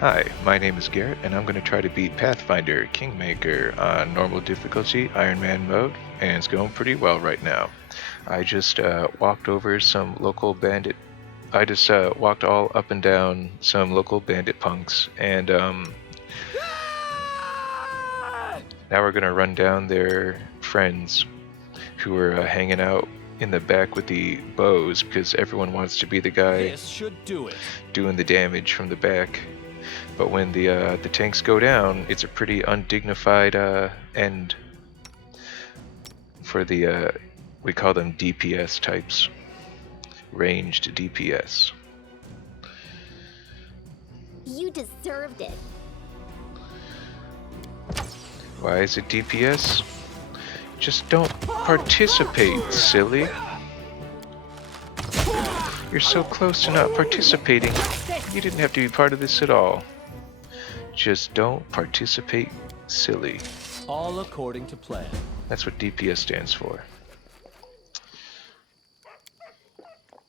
Hi, my name is Garrett, and I'm going to try to beat Pathfinder Kingmaker on normal difficulty, Ironman mode, and it's going pretty well right now. I just walked over some local bandit. I just walked all up and down some local bandit punks, and now we're going to run down their friends who are hanging out in the back with the bows because everyone wants to be the guy This should do it. doing the damage from the back. But when the tanks go down, it's a pretty undignified end for the we call them DPS types, ranged DPS. You deserved it. Why is it DPS? Just don't participate, silly. You're so close to not participating. You didn't have to be part of this at all. Just don't participate, silly. All according to plan. That's what DPS stands for.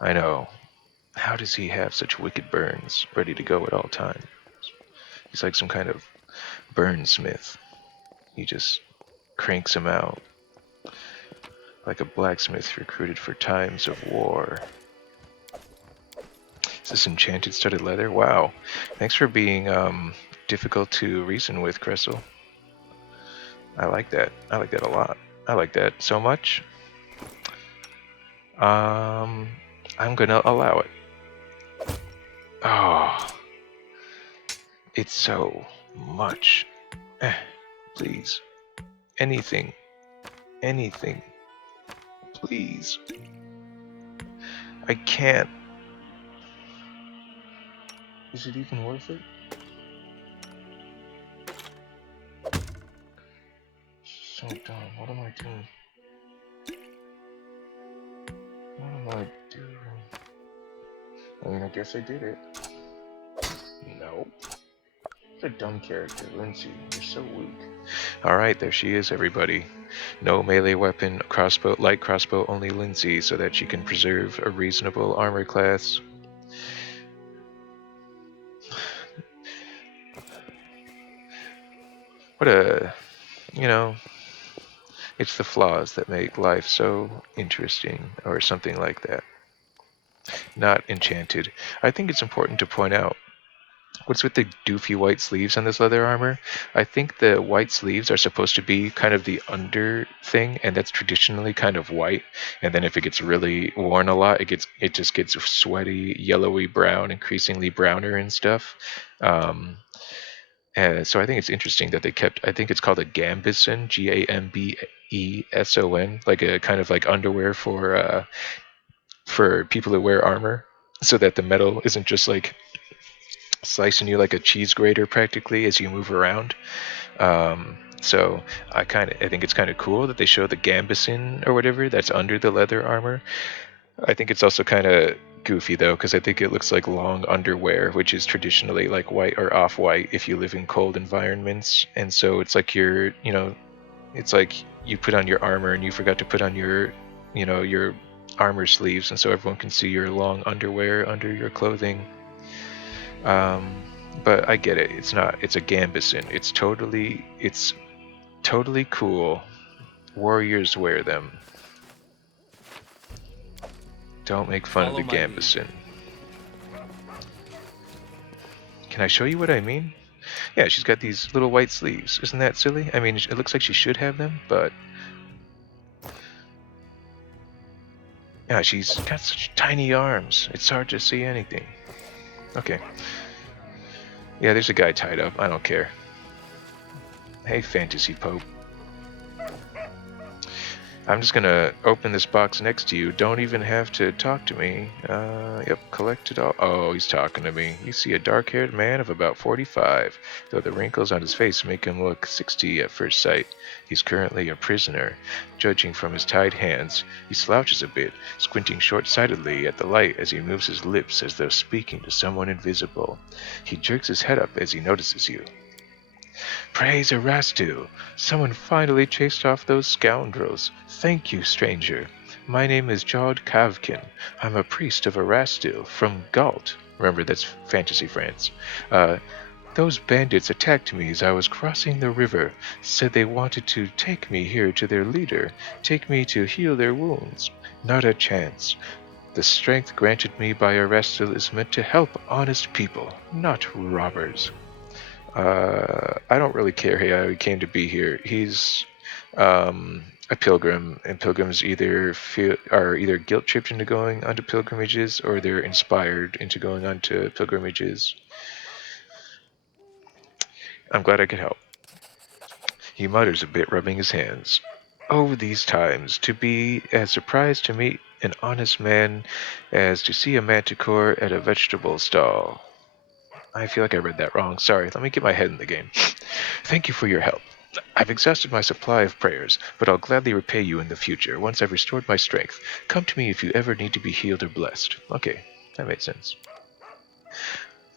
I know. How does he have such wicked burns ready to go at all times? He's like some kind of burnsmith. He just cranks them out. Like a blacksmith recruited for times of war. Is this enchanted studded leather? Wow. Thanks for being difficult to reason with, Cressel. I like that. I like that a lot. I like that so much. I'm gonna allow it. Oh, it's so much. Please. Anything. Anything. Please. I can't. Is it even worth it? So dumb. What am I doing? What am I doing? I mean, I guess I did it. No. What a dumb character, Lindsay. You're so weak. Alright, there she is, everybody. No melee weapon, crossbow, light crossbow, only Lindsay, so that she can preserve a reasonable armor class. What a, you know, it's the flaws that make life so interesting, or something like that. Not enchanted. I think it's important to point out what's with the doofy white sleeves on this leather armor. I think the white sleeves are supposed to be kind of the under thing, and that's traditionally kind of white. And then if it gets really worn a lot, it just gets sweaty, yellowy brown, increasingly browner and stuff. And so I think it's interesting that they kept. I think it's called a gambeson, Gambeson, like a kind of like underwear for people that wear armor, so that the metal isn't just like slicing you like a cheese grater practically as you move around. So I think it's kind of cool that they show the gambeson or whatever that's under the leather armor. I think it's also kind of goofy though, because I think it looks like long underwear, which is traditionally like white or off-white if you live in cold environments. And so it's like it's like you put on your armor and you forgot to put on your armor sleeves, and so everyone can see your long underwear under your clothing. But I get it. It's a gambeson. It's totally cool. Warriors wear them. Don't make fun of the gambeson. Can I show you what I mean? Yeah, she's got these little white sleeves. Isn't that silly? I mean, it looks like she should have them, but yeah, she's got such tiny arms. It's hard to see anything. Okay. Yeah, there's a guy tied up. I don't care. Hey, Fantasy Pope. I'm just gonna open this box next to you. Don't even have to talk to me. Yep, collect it all. Oh, he's talking to me. You see a dark-haired man of about 45, though the wrinkles on his face make him look 60 at first sight. He's currently a prisoner. Judging from his tied hands, he slouches a bit, squinting short-sightedly at the light as he moves his lips as though speaking to someone invisible. He jerks his head up as he notices you. Praise Erastil! Someone finally chased off those scoundrels. Thank you, stranger. My name is Jod Kavkin. I'm a priest of Erastil from Galt. Remember, that's Fantasy France. Those bandits attacked me as I was crossing the river, said they wanted to take me here to their leader, take me to heal their wounds. Not a chance. The strength granted me by Arestil is meant to help honest people, not robbers. I don't really care how he came to be here. He's a pilgrim, and pilgrims are either guilt tripped into going onto pilgrimages, or they're inspired into going onto pilgrimages. I'm glad I could help. He mutters a bit, rubbing his hands. Oh, these times, to be as surprised to meet an honest man as to see a manticore at a vegetable stall. I feel like I read that wrong. Sorry, let me get my head in the game. Thank you for your help. I've exhausted my supply of prayers, but I'll gladly repay you in the future, once I've restored my strength. Come to me if you ever need to be healed or blessed. Okay, that made sense.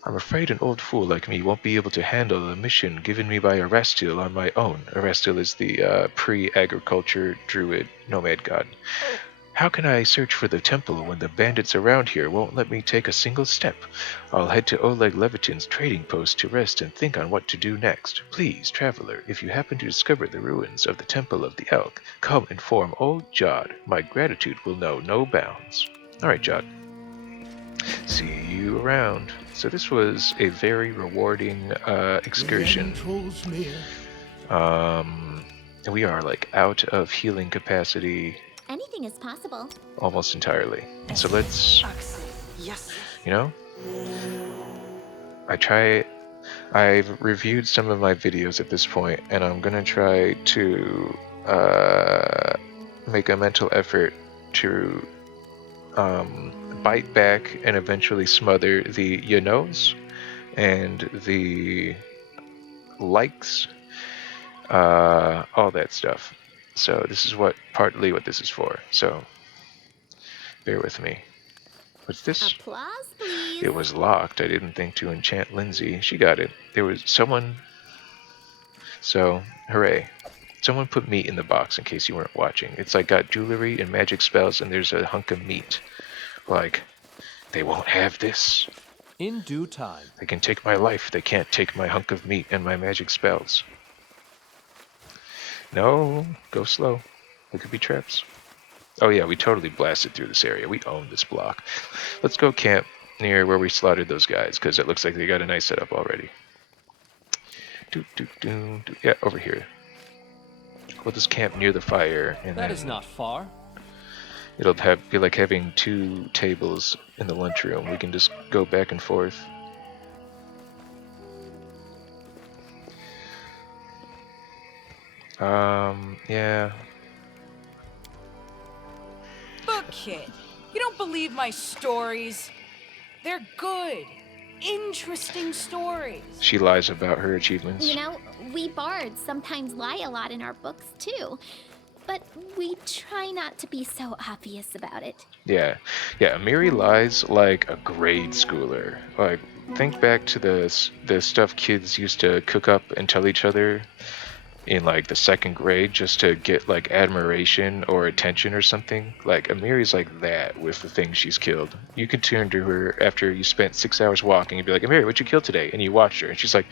I'm afraid an old fool like me won't be able to handle the mission given me by Arestil on my own. Arestil is the pre-agriculture druid nomad god. How can I search for the temple when the bandits around here won't let me take a single step? I'll head to Oleg Levitin's trading post to rest and think on what to do next. Please, traveler, if you happen to discover the ruins of the Temple of the Elk, come inform old Jod. My gratitude will know no bounds. Alright, Jod. See you around. So this was a very rewarding excursion. We are like out of healing capacity Anything is possible. almost entirely. So let's, Yes. you know, I've reviewed some of my videos at this point, and I'm gonna try to make a mental effort to bite back and eventually smother the you knows and the likes, all that stuff. So this is partly what this is for. So bear with me. What's this? Applause, please. It was locked. I didn't think to enchant Lindsay. She got it. There was someone. So, hooray. Someone put meat in the box in case you weren't watching. It's like got jewelry and magic spells, and there's a hunk of meat. Like, they won't have this. In due time. They can take my life. They can't take my hunk of meat and my magic spells. No, go slow. There could be traps. Oh yeah, we totally blasted through this area. We own this block. Let's go camp near where we slaughtered those guys, because it looks like they got a nice setup already. Yeah, over here. We'll just camp near the fire, and That then is not far. it'll be like having 2 tables in the lunchroom. We can just go back and forth. Yeah. Look, kid, you don't believe my stories. They're good, interesting stories. She lies about her achievements. You know, we bards sometimes lie a lot in our books too. But we try not to be so obvious about it. Yeah, Amiri lies like a grade schooler. Like, think back to the stuff kids used to cook up and tell each other in like the 2nd grade just to get like admiration or attention or something. Like, Amiri's like that with the things she's killed. You could turn to her after you spent 6 hours walking and be like, Amiri, what'd you kill today? And you watched her and she's like,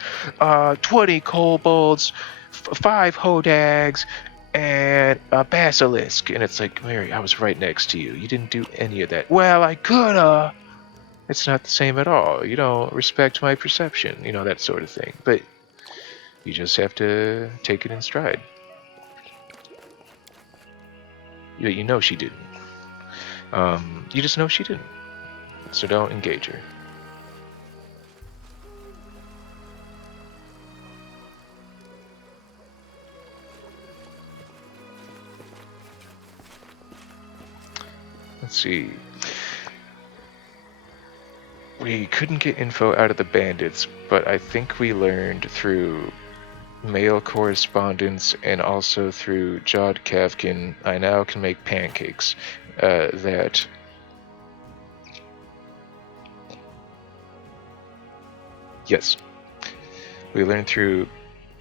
20 kobolds, 5 hodags, and a basilisk. And it's like, Mary, I was right next to you. You didn't do any of that. Well, I coulda. It's not the same at all. You don't respect my perception. You know, that sort of thing. But you just have to take it in stride. You know she didn't. You just know she didn't. So don't engage her. Let's see. We couldn't get info out of the bandits, but I think we learned through mail correspondence and also through Jod Kavkin, I now can make pancakes, that yes, we learned through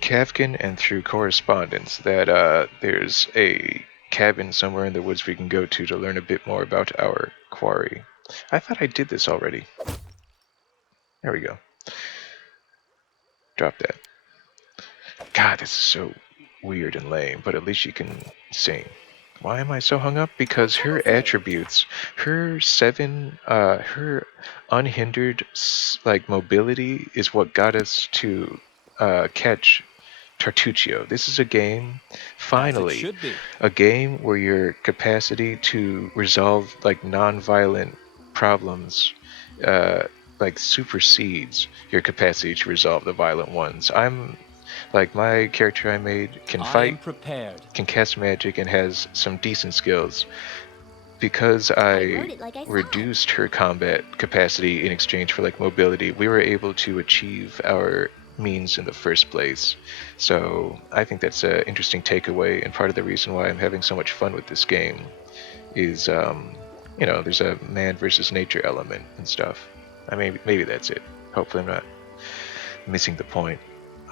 Kavkin and through correspondence that there's a cabin somewhere in the woods we can go to learn a bit more about our quarry. I thought I did this already. There we go. Drop that. God, this is so weird and lame, but at least she can sing. Why am I so hung up? Because her attributes, her unhindered like mobility is what got us to catch Tartuccio. This is a game, As it finally, should be. a game where your capacity to resolve like non-violent problems like supersedes your capacity to resolve the violent ones. I'm like my character I made can I fight, am prepared. can cast magic, and has some decent skills. Because I I wrote it like I saw it. reduced her combat capacity in exchange for like mobility, we were able to achieve our means in the first place. So I think that's an interesting takeaway, and part of the reason why I'm having so much fun with this game is, there's a man versus nature element and stuff. I mean, maybe that's it. Hopefully, I'm not missing the point.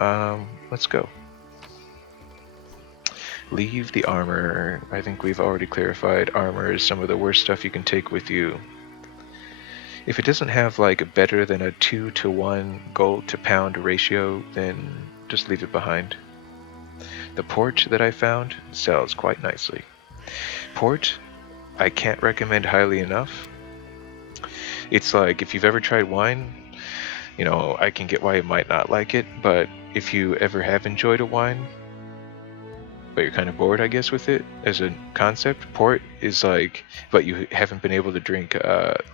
Let's go. Leave the armor. I think we've already clarified armor is some of the worst stuff you can take with you. If it doesn't have like better than a 2-to-1 gold to pound ratio, then just leave it behind. The port that I found sells quite nicely. Port, I can't recommend highly enough. It's like if you've ever tried wine, I can get why you might not like it, but if you ever have enjoyed a wine, but you're kind of bored, I guess, with it as a concept. Port is like, but you haven't been able to drink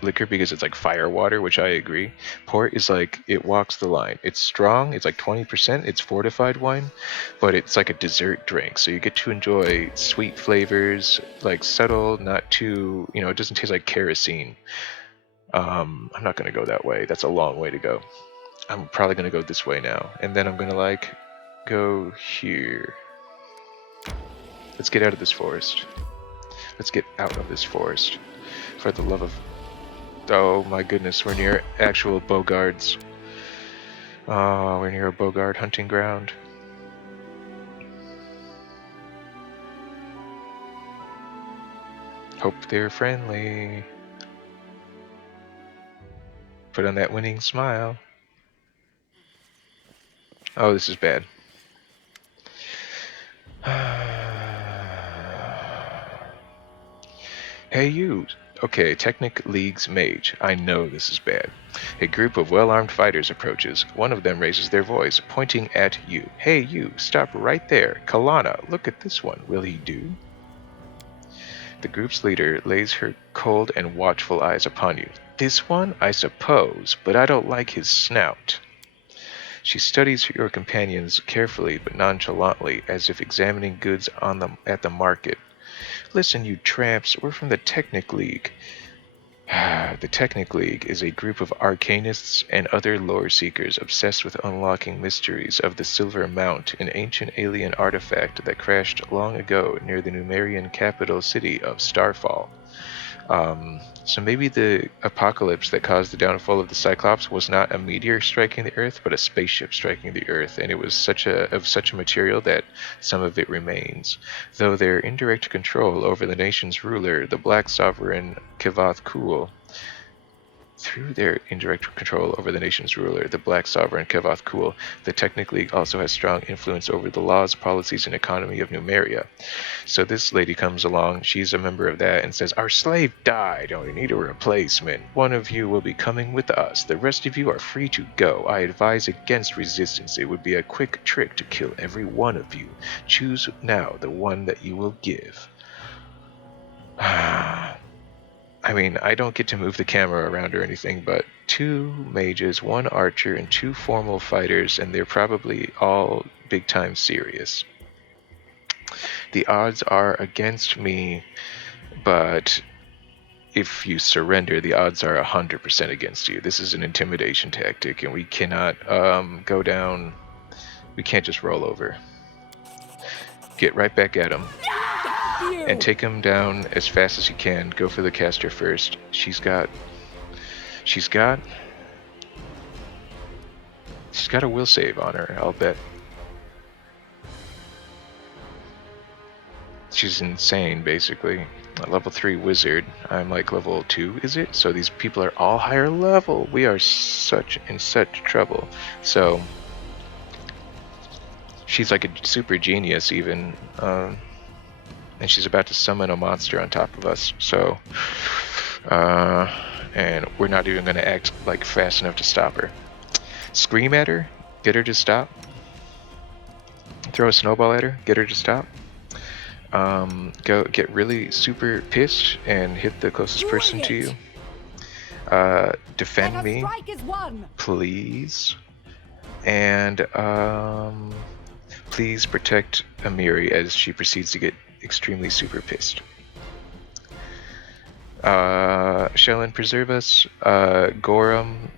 liquor because it's like fire water, which I agree. Port is like, it walks the line. It's strong, it's like 20%, it's fortified wine, but it's like a dessert drink. So you get to enjoy sweet flavors, like subtle, not too, it doesn't taste like kerosene. I'm not going to go that way. That's a long way to go. I'm probably going to go this way now. And then I'm going to like go here. Let's get out of this forest. Let's get out of this forest. For the love of... Oh my goodness, we're near actual bogards. Oh, we're near a bogard hunting ground. Hope they're friendly. Put on that winning smile. Oh, this is bad. Hey you! Okay, Technic League's mage. I know this is bad. A group of well-armed fighters approaches. One of them raises their voice, pointing at you. Hey you, stop right there. Kalana, look at this one. Will he do? The group's leader lays her cold and watchful eyes upon you. This one, I suppose, but I don't like his snout. She studies your companions carefully but nonchalantly, as if examining goods at the market. Listen, you tramps, we're from the Technic League. The Technic League is a group of arcanists and other lore seekers obsessed with unlocking mysteries of the Silver Mount, an ancient alien artifact that crashed long ago near the Numerian capital city of Starfall. So maybe the apocalypse that caused the downfall of the Cyclops was not a meteor striking the Earth, but a spaceship striking the Earth, and it was of such a material that some of it remains. Though their indirect control over the nation's ruler, the Black Sovereign Kivath Kul, through their indirect control over the nation's ruler, the Black Sovereign Kivath Kul, the Technic League also has strong influence over the laws, policies, and economy of Numeria. So this lady comes along, she's a member of that, and says, our slave died, and we need a replacement. One of you will be coming with us. The rest of you are free to go. I advise against resistance. It would be a quick trick to kill every one of you. Choose now the one that you will give. I mean, I don't get to move the camera around or anything, but 2 mages, 1 archer, and 2 formal fighters, and they're probably all big-time serious. The odds are against me, but if you surrender, the odds are 100% against you. This is an intimidation tactic, and we cannot go down. We can't just roll over. Get right back at him. And take him down as fast as you can. Go for the caster first. She's got a will save on her, I'll bet. She's insane, basically. A level 3 wizard. I'm like level 2, is it? So these people are all higher level. We are in such trouble. So She's like a super genius even, and she's about to summon a monster on top of us. So, and we're not even gonna act like fast enough to stop her. Scream at her, get her to stop. Throw a snowball at her, get her to stop. Go get really super pissed and hit the closest person to you. Defend me, please. And please protect Amiri as she proceeds to get extremely super pissed. Shellen, preserve us. Gorum,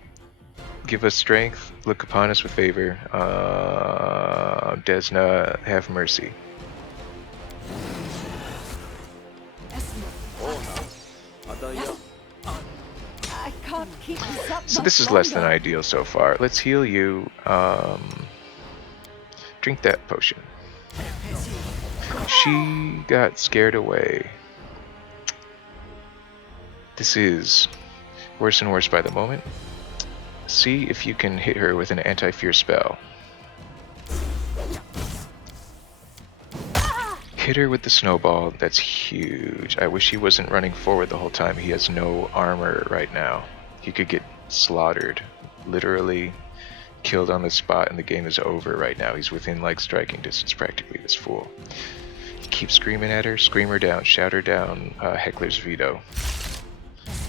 give us strength. Look upon us with favor. Desna, have mercy. I can't keep this up So much this is less than longer. ideal so far. Let's heal you. Drink that potion. She got scared away. This is worse and worse by the moment. See if you can hit her with an anti-fear spell. Hit her with the snowball. That's huge. I wish he wasn't running forward the whole time. He has no armor right now. He could get slaughtered. Literally killed on the spot and the game is over right now. He's within like striking distance practically, this fool. Keep screaming at her. Scream her down. Shout her down. Heckler's veto.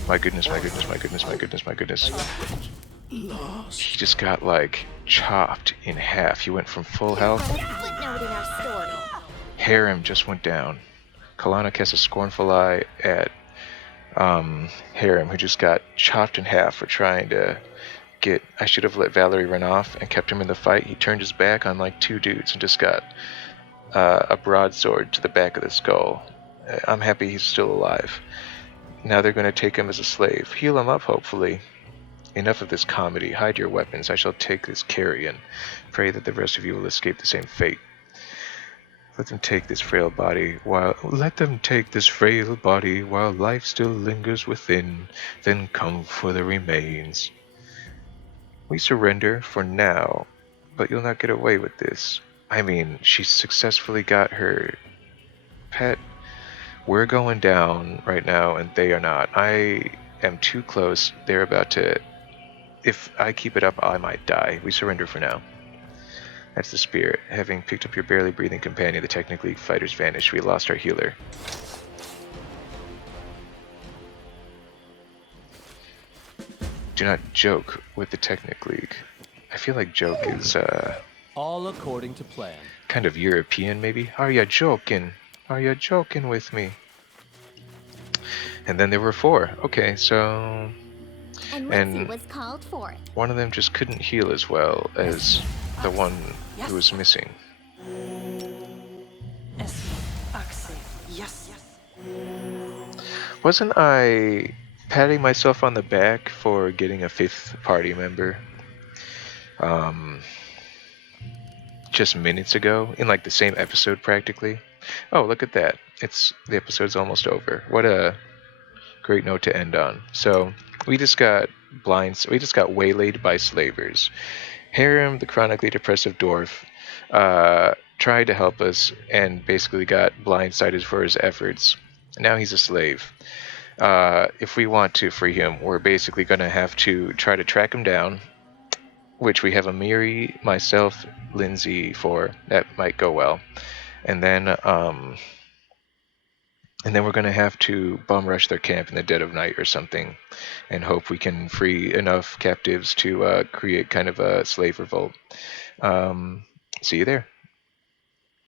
My goodness, my goodness, my goodness, my goodness, my goodness. He just got like chopped in half. He went from full health. Footnote in our story. Harem just went down. Kalana casts a scornful eye at Harem, who just got chopped in half for trying to get... I should have let Valerie run off and kept him in the fight. He turned his back on like 2 dudes and just got a broadsword to the back of the skull. I'm happy he's still alive. Now they're going to take him as a slave. Heal him up, hopefully. Enough of this comedy. Hide your weapons. I shall take this carrion. Pray that the rest of you will escape the same fate. Let them take this frail body while life still lingers within, then come for the remains. We surrender for now, but you'll not get away with this. I mean, she successfully got her pet. We're going down right now, and they are not. I am too close. They're about to... If I keep it up, I might die. We surrender for now. That's the spirit. Having picked up your barely breathing companion, the Technic League fighters vanished. We lost our healer. Do not joke with the Technic League. I feel like joke is All according to plan. kind of European, maybe. Are ya joking? Are ya joking with me? And then there were 4. Okay, so... And And- Ritzy was called for it. one of them just couldn't heal as well as the one who was missing. Yes. Wasn't I patting myself on the back for getting a 5th party member just minutes ago in like the same episode practically? Oh, look at that. The episode's almost over. What a great note to end on. So we just got waylaid by slavers. Harem, the chronically depressive dwarf, tried to help us and basically got blindsided for his efforts. Now he's a slave. If we want to free him, we're basically going to have to try to track him down, which we have Amiri, myself, Lindsay for. That might go well. And then we're going to have to bum rush their camp in the dead of night or something and hope we can free enough captives to create kind of a slave revolt. See you there.